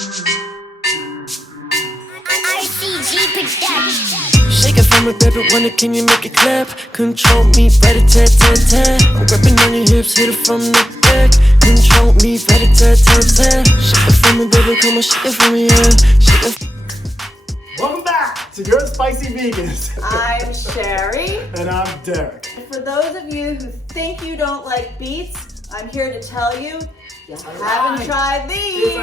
Shake it from a baby, wonder can you make it clap? Control me, rat-a-tat-tat-tat. I'm grabbing on your hips, hit it from the back. Control me, rat-a-tat-tat-tat. Shake it from a baby, come on, shake it from me, yeah. Shake it. Welcome back to Your Spicy Vegans. I'm Sheri. And I'm Derek. For those of you who think you don't like beets, I'm here to tell you, you haven't tried these.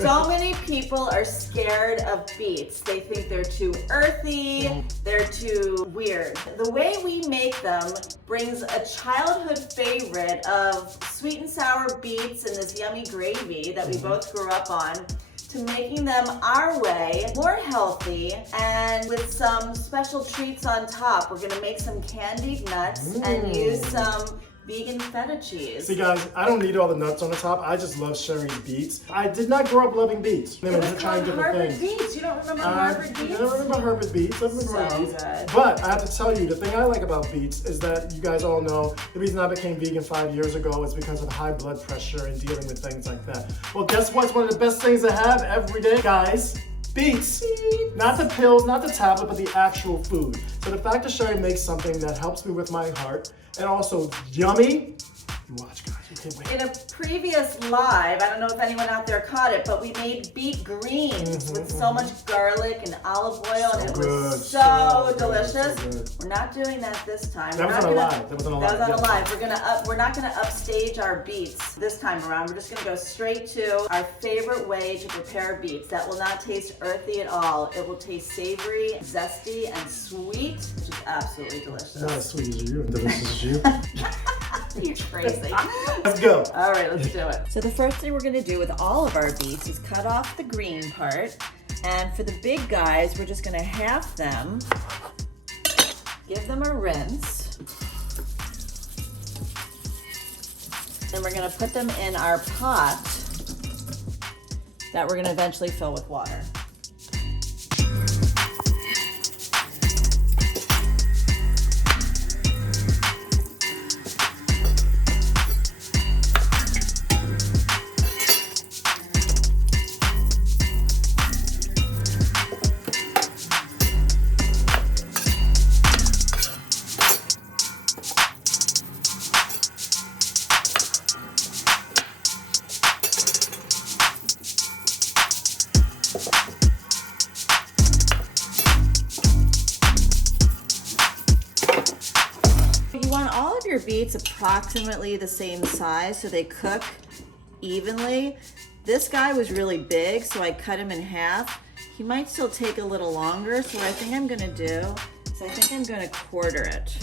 So many people are scared of beets. They think they're too earthy, they're too weird. The way we make them brings a childhood favorite of sweet and sour beets and this yummy gravy that we both grew up on, to making them our way, more healthy, and with some special treats on top. We're gonna make some candied nuts and use some vegan feta cheese. See guys, I don't need all the nuts on the top. I just love Sheri's beets. I did not grow up loving beets. They were trying different Harvard things. Beets. You don't remember Harvard Beets? I remember Harvard Beets. I remember So Harvard Beets. good. But I have to tell you, the thing I like about beets is that you guys all know the reason I became vegan 5 years ago is because of high blood pressure and dealing with things like that. Well, guess what's one of the best things to have every day, guys? Beets. Not the pills, not the tablet, but the actual food. So the fact that Sheri makes something that helps me with my heart and also yummy, you watch guys, you can't wait. In a previous live, I don't know if anyone out there caught it, but we made beet greens with so much garlic and olive oil, and it was so delicious. We're not doing that this time. That was on a live. That was on a live. That was on a live. We're not gonna upstage our beets this time around. We're just gonna go straight to our favorite way to prepare beets. That will not taste earthy at all. It will taste savory, zesty, and sweet, which is absolutely delicious. Not as sweet as you and delicious as you. You're crazy. Let's go. All right, let's do it. So the first thing we're gonna do with all of our beets is cut off the green part. And for the big guys, we're just gonna half them, give them a rinse. Then we're gonna put them in our pot that we're gonna eventually fill with water. You want all of your beets approximately the same size so they cook evenly. This guy was really big, so I cut him in half. He might still take a little longer, so what I think I'm gonna do is I think I'm gonna quarter it.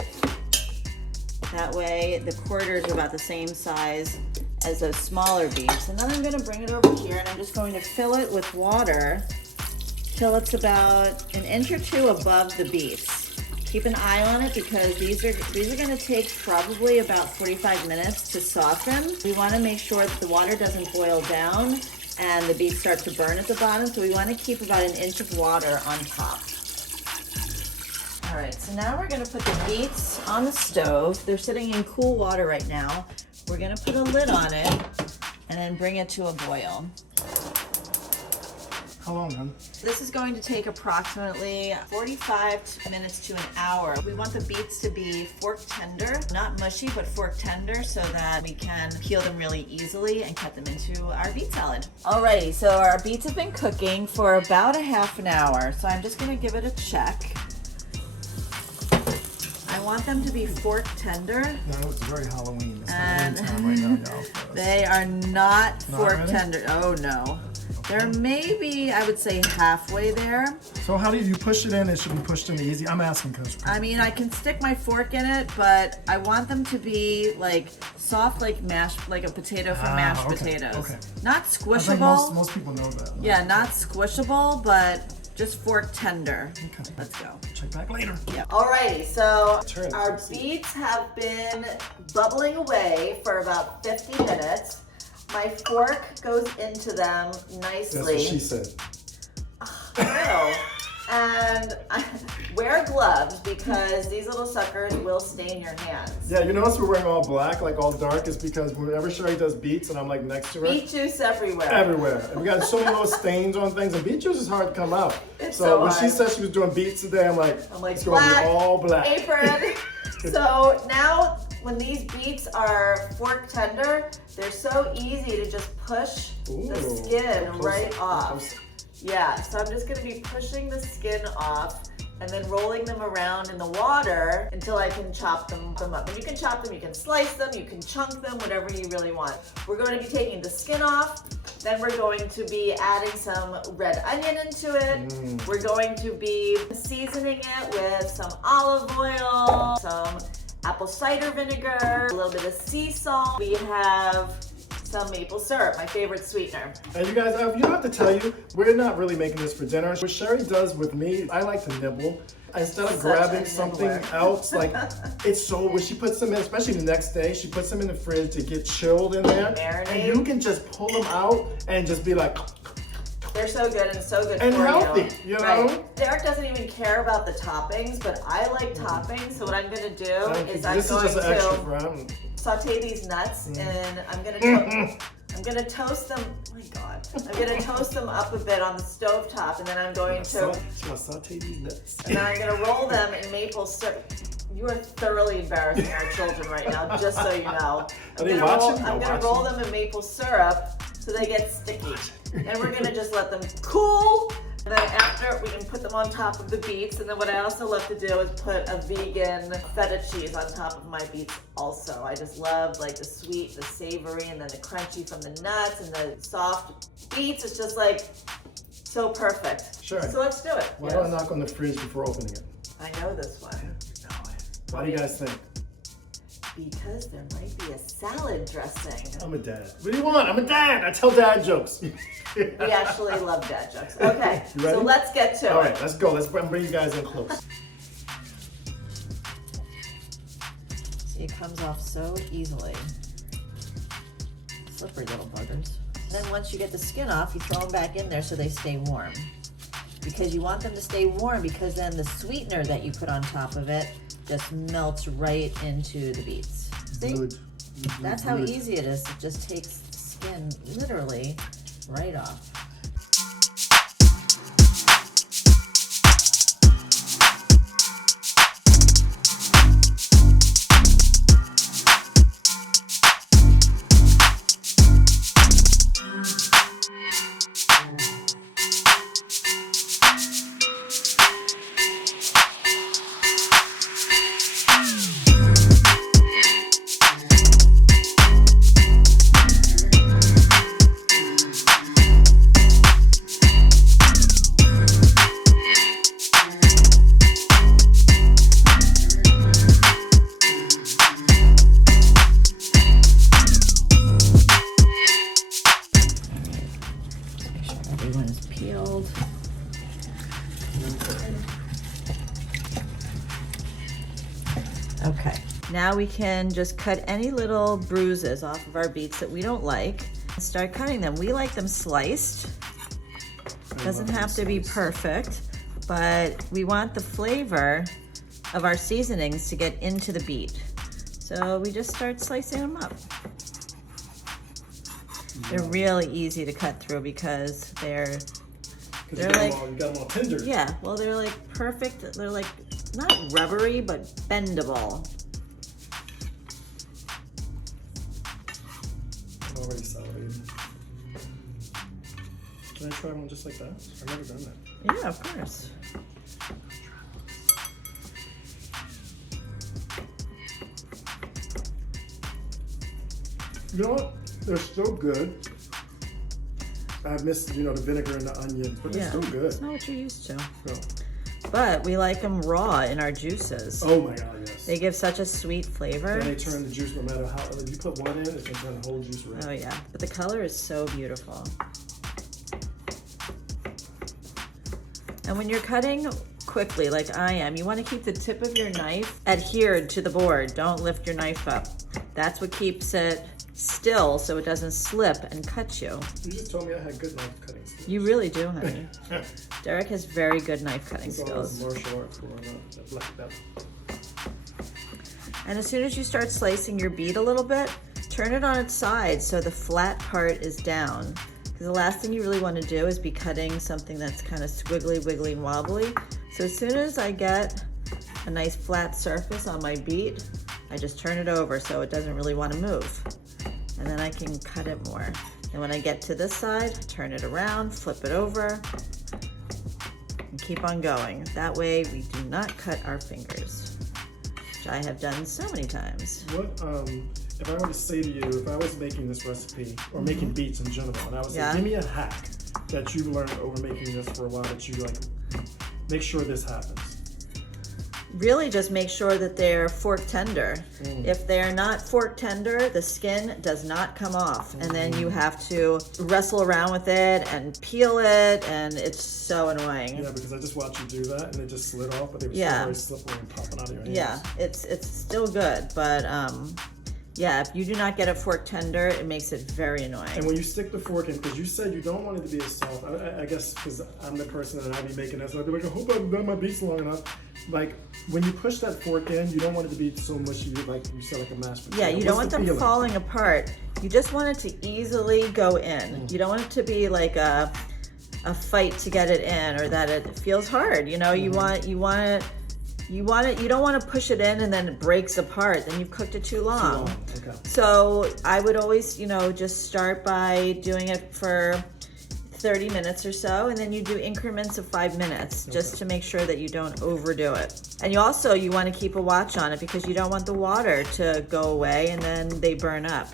That way the quarters are about the same size as those smaller beets. And then I'm gonna bring it over here and I'm just going to fill it with water till it's about an inch or two above the beets. Keep an eye on it because these are going to take probably about 45 minutes to soften. We want to make sure that the water doesn't boil down and the beets start to burn at the bottom, so we want to keep about an inch of water on top. All right, so now we're going to put the beets on the stove. They're sitting in cool water right now. We're going to put a lid on it and then bring it to a boil. How long, hon? This is going to take approximately 45 minutes to an hour. We want the beets to be fork tender, not mushy, but fork tender so that we can peel them really easily and cut them into our beet salad. Alrighty, so our beets have been cooking for about a half an hour. So I'm just gonna give it a check. I want them to be fork tender. No, it's very Halloween. It's And Halloween time right now, y'all. they are not fork really? tender. Oh no. They're maybe, I would say, halfway there. So how do you push it in? It should be pushed in easy. I'm asking because I mean, I can stick my fork in it, but I want them to be like soft, like mashed, like a potato from mashed potatoes. Okay. Not I squishable. think most people know that. Yeah, not squishable, but just fork tender. Okay. Let's go. Check back later. Yeah. Alrighty, so Turn. our beets have been bubbling away for about 50 minutes. My fork goes into them nicely. That's what she said. Ew. And wear gloves because these little suckers will stain your hands. Yeah, you notice we're wearing all black, like all dark, is because whenever Sheri does beets and I'm like next to her. Beet juice everywhere. Everywhere. And we got so many little stains on things, and beet juice is hard to come out. It's so when hard. she said she was doing beets today, I'm like it's going to black, be all black. Apron. So now when these beets are fork tender, they're so easy to just push the skin right off. Yeah, so I'm just gonna be pushing the skin off and then rolling them around in the water until I can chop them up. And you can chop them, you can slice them, you can chunk them, whatever you really want. We're going to be taking the skin off, then we're going to be adding some red onion into it. We're going to be seasoning it with some olive oil, some apple cider vinegar, a little bit of sea salt. We have some maple syrup, my favorite sweetener. And you guys, you don't have to tell you, we're not really making this for dinner. What Sheri does with me, I like to nibble. Instead of grabbing something else, like it's so, when she puts them in, especially the next day, she puts them in the fridge to get chilled in there. Marinate. And you can just pull them out and just be like, they're so good and so good and for healthy, you. you know? Right. Derek doesn't even care about the toppings, but I like toppings. So what I'm gonna do is I'm going to saute these nuts and I'm gonna toast them. Oh my God! I'm gonna toast them up a bit on the stove top, and then I'm going to saute these nuts. And then I'm gonna roll them in maple syrup. You are thoroughly embarrassing our children right now, just so you know. Are they watching? I'm gonna roll them in maple syrup so they get sticky. And we're gonna just let them cool. And then after, we can put them on top of the beets. And then what I also love to do is put a vegan feta cheese on top of my beets also. I just love like the sweet, the savory, and then the crunchy from the nuts and the soft beets. It's just like so perfect. Sure. So let's do it. Why do I knock on the fridge before opening it? I know this one. What do you guys think? Because there might be a salad dressing. I'm a dad. What do you want? I'm a dad. I tell dad jokes. We actually love dad jokes. Okay, You ready? so let's get to it. All right, let's go. Let's bring you guys in close. See, it comes off so easily. Slippery little buggers. Then once you get the skin off, you throw them back in there so they stay warm. Because you want them to stay warm because then the sweetener that you put on top of it just melts right into the beets. See? Good. That's how easy it is. It just takes the skin literally right off. Okay, now we can just cut any little bruises off of our beets that we don't like and start cutting them. We like them sliced. Doesn't have to be perfect, but we want the flavor of our seasonings to get into the beet. So we just start slicing them up. They're really easy to cut through because they're like, you got them all tender. yeah, well, they're like perfect. They're like not rubbery, but bendable. I'm already salivating. Can I try one just like that? I've never done that. Yeah, of course. You know what? They're still good. I missed, the vinegar and the onion, but they're still good. It's not what you're used to. No. But we like them raw in our juices. Oh my God, yes. They give such a sweet flavor. And they turn the juice no matter how. If you put one in, it can turn the whole juice red. Oh yeah, but the color is so beautiful. And when you're cutting quickly, like I am, you want to keep the tip of your knife adhered to the board. Don't lift your knife up. That's what keeps it still so it doesn't slip and cut you. You just told me I had good knife cutting skills. You really do, honey. Derek has very good knife cutting It's all skills. martial arts growing up. That black belt. And as soon as you start slicing your beet a little bit, turn it on its side so the flat part is down. Because the last thing you really want to do is be cutting something that's kind of squiggly, wiggly, and wobbly. So as soon as I get a nice flat surface on my beet, I just turn it over so it doesn't really want to move. And then I can cut it more. And when I get to this side, turn it around, flip it over, and keep on going. That way we do not cut our fingers, which I have done so many times. What, if I were to say to you, if I was making this recipe, or making beets in general, and I would say, give me a hack that you've learned over making this for a while that you like, make sure this happens. Really just make sure that they're fork tender. If they're not fork tender, the skin does not come off. And then you have to wrestle around with it and peel it, and it's so annoying. Yeah, because I just watched you do that and it just slid off, but they were still very slippery and popping out of your hands. Yeah, it's still good, but yeah, if you do not get it fork tender, it makes it very annoying. And when you stick the fork in, because you said you don't want it to be as soft, I guess because I'm the person that I'd be making this, so I'd be like, I hope I've done my beets long enough. Like, when you push that fork in, you don't want it to be so mushy, like you said, like a mashed potato. Yeah, you don't want them falling apart. You just want it to easily go in. You don't want it to be like a fight to get it in, or that it feels hard. You know, you want it. You don't want to push it in and then it breaks apart. Then you've cooked it too long. Okay. So I would always, just start by doing it for 30 minutes or so, and then you do increments of 5 minutes just to make sure that you don't overdo it. And you want to keep a watch on it because you don't want the water to go away and then they burn up,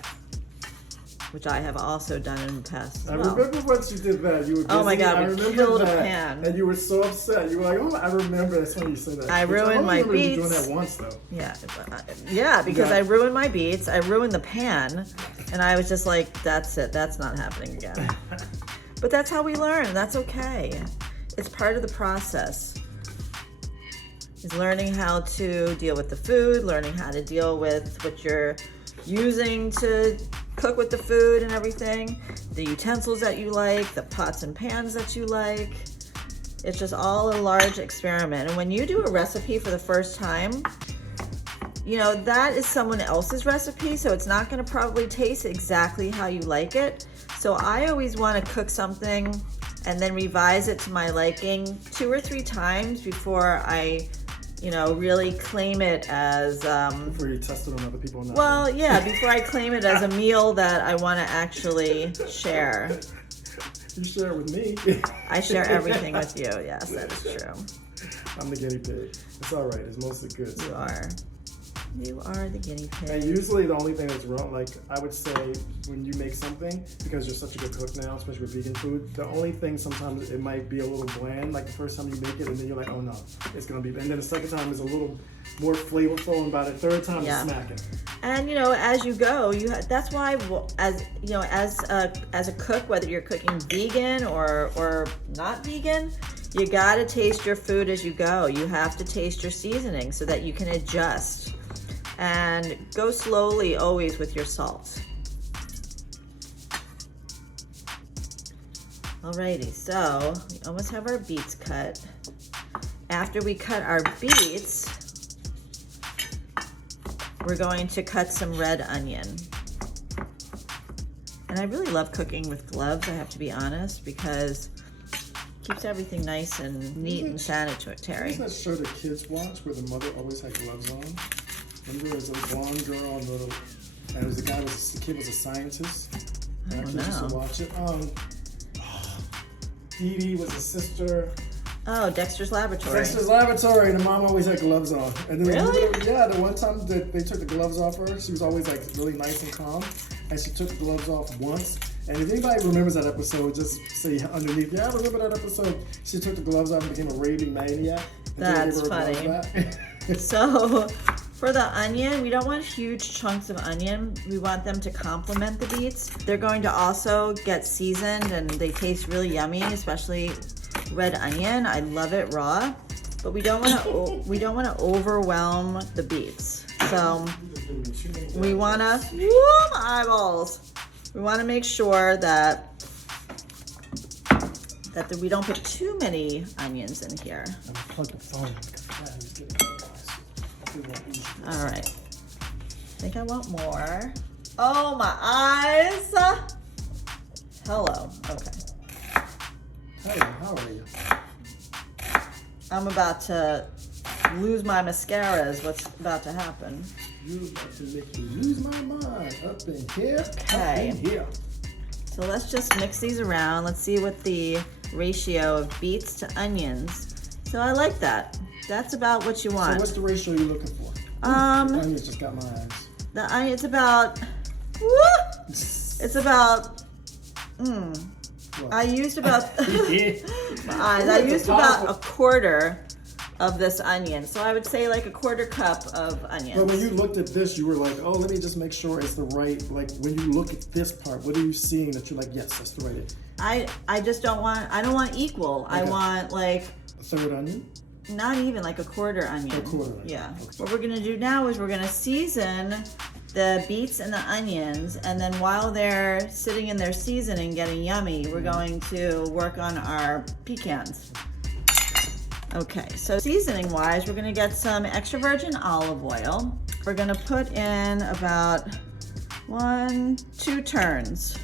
which I have also done in the past. I remember once you did that. You were busy. Oh my God, we killed a pan. And you were so upset. You were like, oh, I remember. That's when you said that. I ruined my beets. I remember you doing that once, though. Yeah, because I ruined my beets. I ruined the pan. And I was just like, that's it. That's not happening again. But that's how we learn. That's okay. It's part of the process. Is learning how to deal with the food, learning how to deal with what you're using to cook with the food and everything, the utensils that you like, the pots and pans that you like. It's just all a large experiment. And when you do a recipe for the first time, that is someone else's recipe, so it's not going to probably taste exactly how you like it. So I always want to cook something and then revise it to my liking 2 or 3 times before I really claim it as before you test it on other people. Well, yeah, before I claim it as a meal that I want to actually share. You share it with me. I share everything with you. Yes, that is true. I'm the guinea pig. It's all right. It's mostly good. You are. You are the guinea pig. And usually the only thing that's wrong, like I would say when you make something, because you're such a good cook now, especially with vegan food, the only thing sometimes it might be a little bland, like the first time you make it and then you're like, oh no, it's going to be, and then the second time is a little more flavorful, and by the third time it's smacking. And as you go, that's why as a cook, whether you're cooking vegan or not vegan, you got to taste your food as you go. You have to taste your seasoning so that you can adjust. And go slowly always with your salt. Alrighty, so we almost have our beets cut. After we cut our beets, we're going to cut some red onion. And I really love cooking with gloves, I have to be honest, because it keeps everything nice and neat and sanitary. Isn't that show the kids watch where the mother always had gloves on? Remember, there was a blonde girl and it was the kid was a scientist. And I used to watch it. Dee Dee was a sister. Oh, Dexter's Laboratory. Dexter's Laboratory, and the mom always had gloves on. And then really? The one time that they took the gloves off her, she was always like really nice and calm. And she took the gloves off once. And if anybody remembers that episode, just say underneath, yeah, I remember that episode. She took the gloves off and became a raving maniac. That's funny. So, for the onion, we don't want huge chunks of onion. We want them to complement the beets. They're going to also get seasoned and they taste really yummy, especially red onion. I love it raw, but we don't want to overwhelm the beets. So we wanna, whoop, eyeballs. We wanna make sure that we don't put too many onions in here. All right, I think I want more. Oh, my eyes. Hello, okay. Hey, how are you? I'm about to lose my mascara is what's about to happen. You're about to make me lose my mind. Up in here, Okay. up in here. So let's just mix these around. Let's see what the ratio of beets to onions. So I like that. That's about what you want. So what's the ratio you're looking for? The onions just got my eyes. The onion, it's about, it's about, I used about, my eyes, I used about a quarter of this onion. So I would say like a quarter cup of onions. But when you looked at this, you were like, oh, let me just make sure it's the right, like when you look at this part, what are you seeing that you're like, yes, that's the right? I just don't want, I don't want equal. Okay. I want like a third onion? Not even, like a quarter onion. A quarter onion. Yeah. Okay. What we're gonna do now is we're gonna season the beets and the onions, and then while they're sitting in their seasoning getting yummy, we're going to work on our pecans. Okay, so seasoning wise, we're gonna get some extra virgin olive oil. We're gonna put in about 2 turns.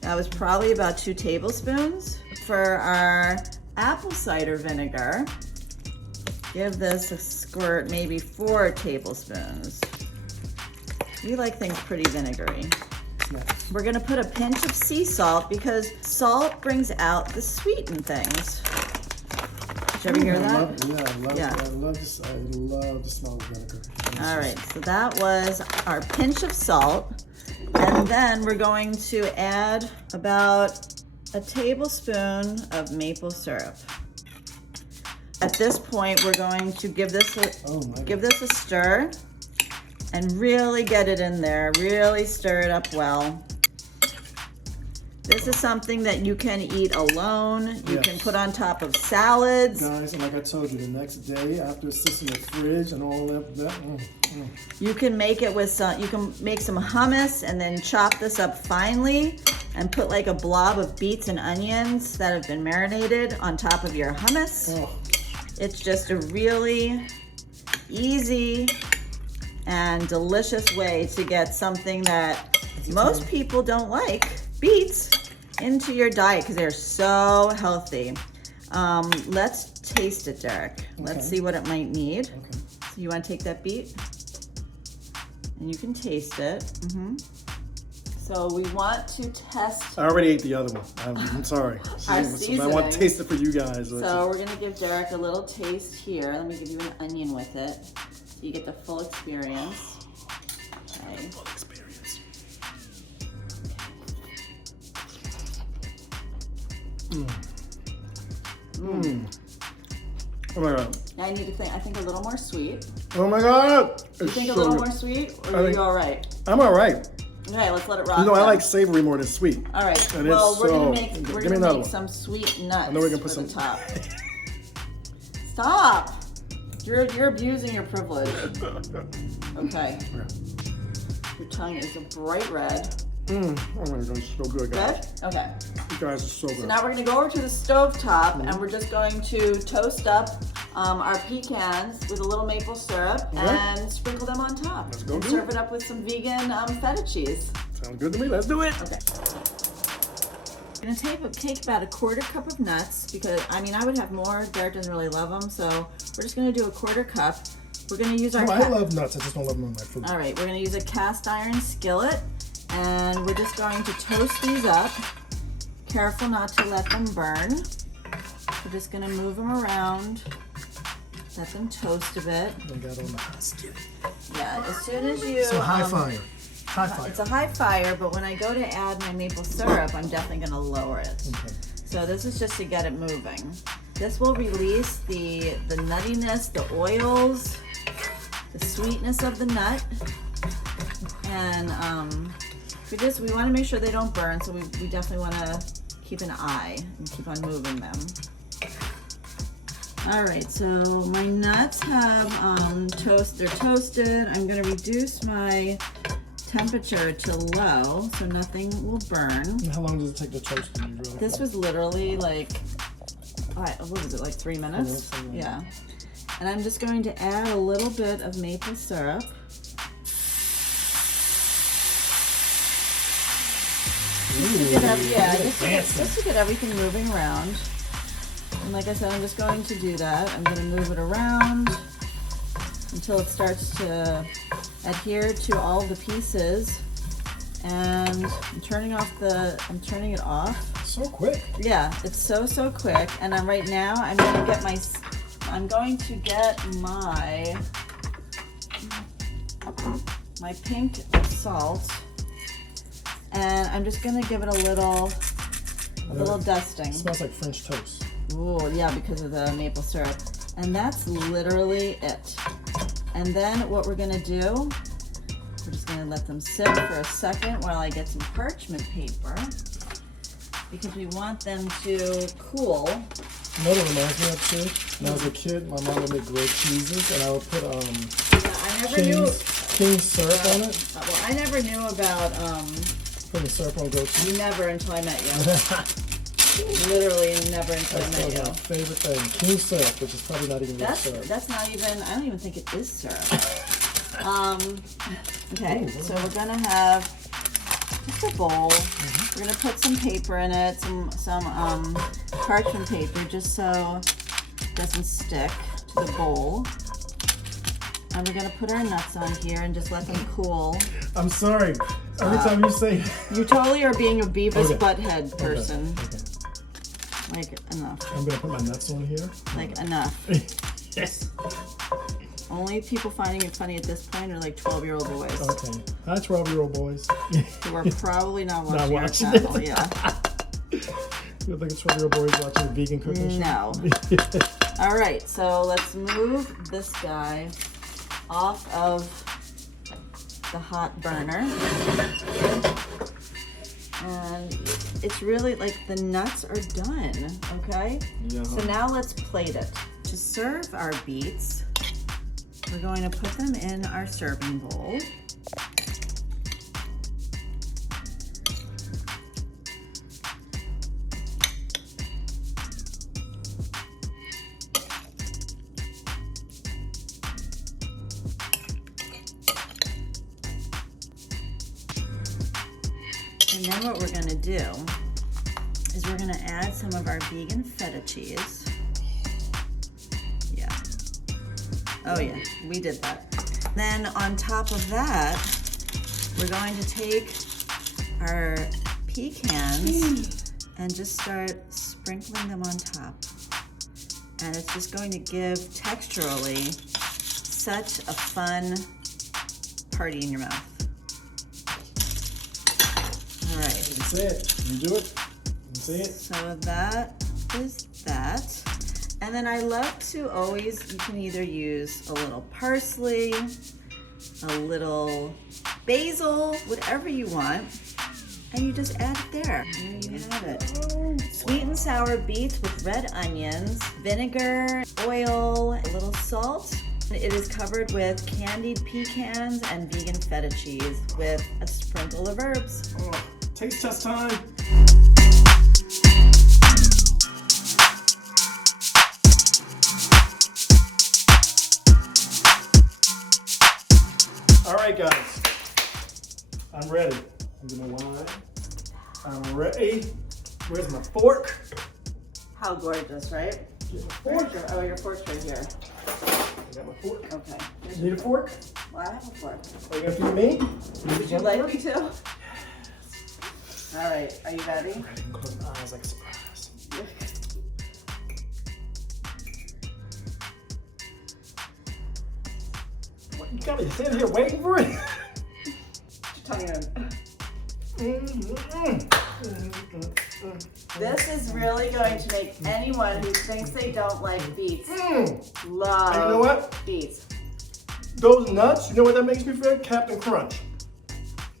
That was probably about 2 tablespoons. For our apple cider vinegar, give this a squirt, maybe 4 tablespoons. We like things pretty vinegary. Nice. We're gonna put a pinch of sea salt because salt brings out the sweetened things. Did you ever hear that? I love the smell of vinegar. All right, so that was our pinch of salt. And then we're going to add about a tablespoon of maple syrup. At this point, we're going to give this a stir and really get it in there. Really stir it up well. This is something that you can eat alone. You can put on top of salads. Guys, and like I told you, the next day after it sits in the fridge and all that, you can make it with some. You can make some hummus and then chop this up finely and put like a blob of beets and onions that have been marinated on top of your hummus. Oh. It's just a really easy and delicious way to get something that most people don't like, beets, into your diet because they're so healthy. Let's taste it, Derek. Let's see what it might need. Okay. So you want to take that beet? And you can taste it. So we want to test. I already ate the other one. I'm sorry. Our I want to taste it for you guys. So we're gonna give Derek a little taste here. Let me give you an onion with it, so you get the full experience. Okay. Full experience. Oh my god. Now I need to think. I think a little more sweet. Oh my god. You think a little more sweet, or are you all right? I'm all right. Okay, let's let it rock. You know, I like savory more than sweet. All right. And well, we're gonna give me another make one. some sweet nuts. I know we're gonna put for some the top. Stop. You're abusing your privilege. Okay. Your tongue is a bright red. Oh my god, it's so good, guys. Good? Okay. You guys are so good. So now we're gonna go over to the stove top and we're just going to toast up our pecans with a little maple syrup and sprinkle them on top. Let's go and do serve it. it up with some vegan feta cheese. Sounds good to me. Let's do it. Okay. I'm gonna take about a quarter cup of nuts because I would have more. Derek doesn't really love them, so we're just gonna do a quarter cup. We're gonna use our. I love nuts. I just don't love them on my food. All right, we're gonna use a cast iron skillet, and we're just going to toast these up. Careful not to let them burn. We're just gonna move them around, let them toast a bit. They got on the hot skillet. Yeah, as soon as you. So high fire. High fire. It's a high fire, but when I go to add my maple syrup, I'm definitely gonna lower it. Okay. So this is just to get it moving. This will release the nuttiness, the oils, the sweetness of the nut, and we want to make sure they don't burn. So we definitely want to keep an eye and keep on moving them. All right, so my nuts have they're toasted. I'm gonna reduce my temperature to low so nothing will burn. How long does it take to toast them usually? This was literally like, what was it, like 3 minutes? Yeah. And I'm just going to add a little bit of maple syrup. Just to get everything moving around. And like I said, I'm just going to do that. I'm going to move it around until it starts to adhere to all the pieces. And I'm turning it off. So quick. Yeah, it's so quick. And right now I'm going to get my pink salt. And I'm just gonna give it a little dusting. It smells like French toast. Ooh, yeah, because of the maple syrup. And that's literally it. And then what we're gonna do, we're just gonna let them sit for a second while I get some parchment paper, because we want them to cool. You know what it reminds me of too? When I was a kid, my mom would make grilled cheeses, and I would put King's syrup on it. Well, I never knew about putting syrup on grilled cheese. Never until I met you. Literally never until I met you. That's my favorite thing. King's syrup, which is probably not even real syrup. That's not even, I don't even think it is syrup. Okay, so we're gonna have just a bowl. We're gonna put some paper in it, some parchment paper, just so it doesn't stick to the bowl. And we're gonna put our nuts on here and just let them cool. I'm sorry. Every time you say... You totally are being a Beavis Butthead person. Okay. Like, enough. I'm gonna put my nuts on here. Like, enough. Yes. Only people finding it funny at this point are like 12-year-old boys. Okay. Hi, 12-year-old boys. Who are probably not watching, our channel. Yeah. You don't think a 12-year-old boy is watching vegan cooking? No. All right, so let's move this guy off of the hot burner. And it's really like the nuts are done, okay? Yeah. So now let's plate it. To serve our beets, we're going to put them in our serving bowl. And then what we're gonna do is we're gonna add some of our vegan feta cheese. Yeah. Oh yeah, we did that. Then on top of that, we're going to take our pecans and just start sprinkling them on top. And it's just going to give texturally such a fun party in your mouth. All right. You say it. You do it. You say it. So that is that. And then I love to always, you can either use a little parsley, a little basil, whatever you want, and you just add it there. There you have it. Sweet and sour beets with red onions, vinegar, oil, a little salt. It is covered with candied pecans and vegan feta cheese with a sprinkle of herbs. Oh, taste test time. All right, guys. I'm ready. I'm gonna wine. I'm ready. Where's my fork? How gorgeous, right? Get my fork. Oh, your fork's right here. I got my fork. Okay. You need a fork? Well, I have a fork. Are you gonna feed me? Would you like me to? All right, are you ready? I'm ready. Close my eyes like a surprise. What, you got me sitting here waiting for it? Tongue This is really going to make anyone who thinks they don't like beets love And you know what? beets. Those nuts, you know what that makes me feel? Captain Crunch.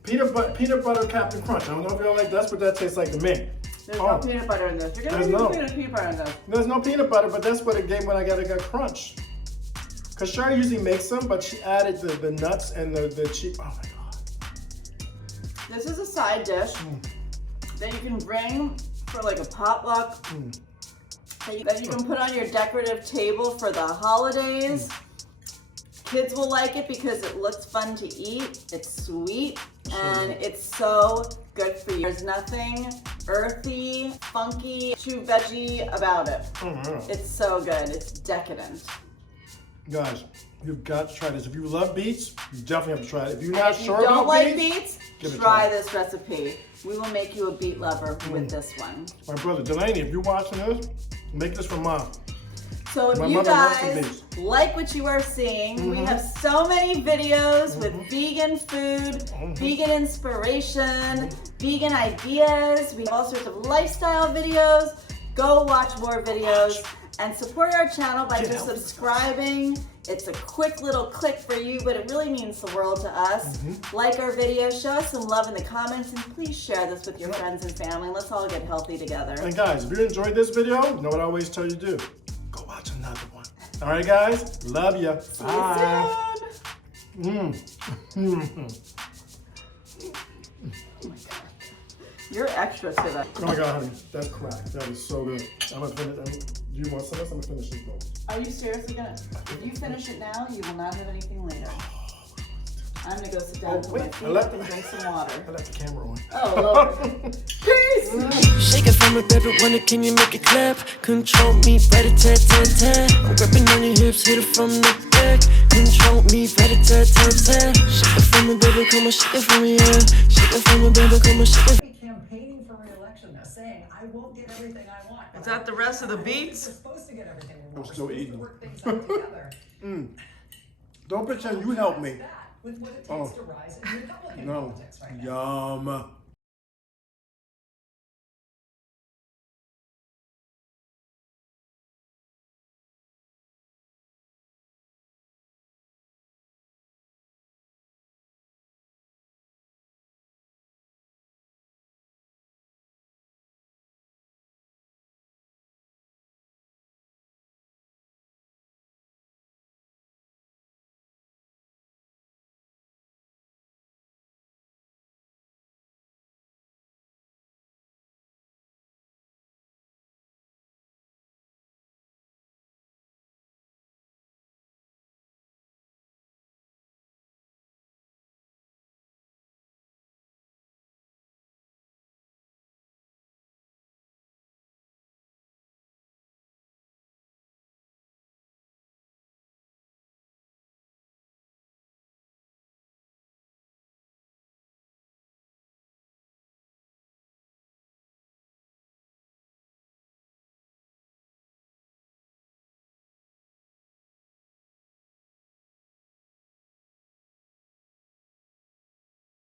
Peanut butter Captain Crunch. I don't know if y'all like that, but that tastes like to me. There's no peanut butter in this. You're gonna need peanut butter in this. There's no peanut butter, but that's what it gave when I got a crunch. Because Sheri usually makes them, but she added the nuts and the cheese. Oh my God. This is a side dish that you can bring for like a potluck. That you can put on your decorative table for the holidays. Kids will like it because it looks fun to eat. It's sweet and it's so good for you. There's nothing earthy, funky, too veggie about it. It's so good. It's decadent. Guys, you've got to try this. If you love beets, you definitely have to try it. If you're not sure don't about like beets, try this recipe. We will make you a beet lover with this one. My brother Delaney, if you're watching this, make this for Mom. So if you guys like what you are seeing, we have so many videos with vegan food, vegan inspiration, vegan ideas. We have all sorts of lifestyle videos. Go watch more videos and support our channel by just subscribing. It's a quick little click for you, but it really means the world to us. Like our video, show us some love in the comments, and please share this with your friends and family. Let's all get healthy together. And guys, if you enjoyed this video, you know what I always tell you to do. Go watch another one. All right, guys? Love ya. Bye. You're extra today. Oh my God, honey, that's crack. That is so good. I'm gonna finish. Do you want some of this? I'm gonna finish this bowl. Are you seriously gonna? If you finish it now, you will not have anything later. I'm gonna go sit down with my feet up and drink some water. I left the camera on. Oh, Lord. Peace! Shake it for me, baby, wonder can you make it clap? Control me, rat-a-tat-tat-tat. I'm grabbing on your hips, hit it from the back. Control me, rat-a-tat-tat-tat. Shake it for me, baby, come on, shake it for me, yeah. Shake it for me, baby, come on, shake it. Campaigning for re-election now, saying I won't get everything I want. Is that the rest of the beets? We're supposed to get everything we want. I'm still We're supposed eating. to work things out together. Don't pretend you helped me. With what it takes to rise in Republican No. politics right now. Yum.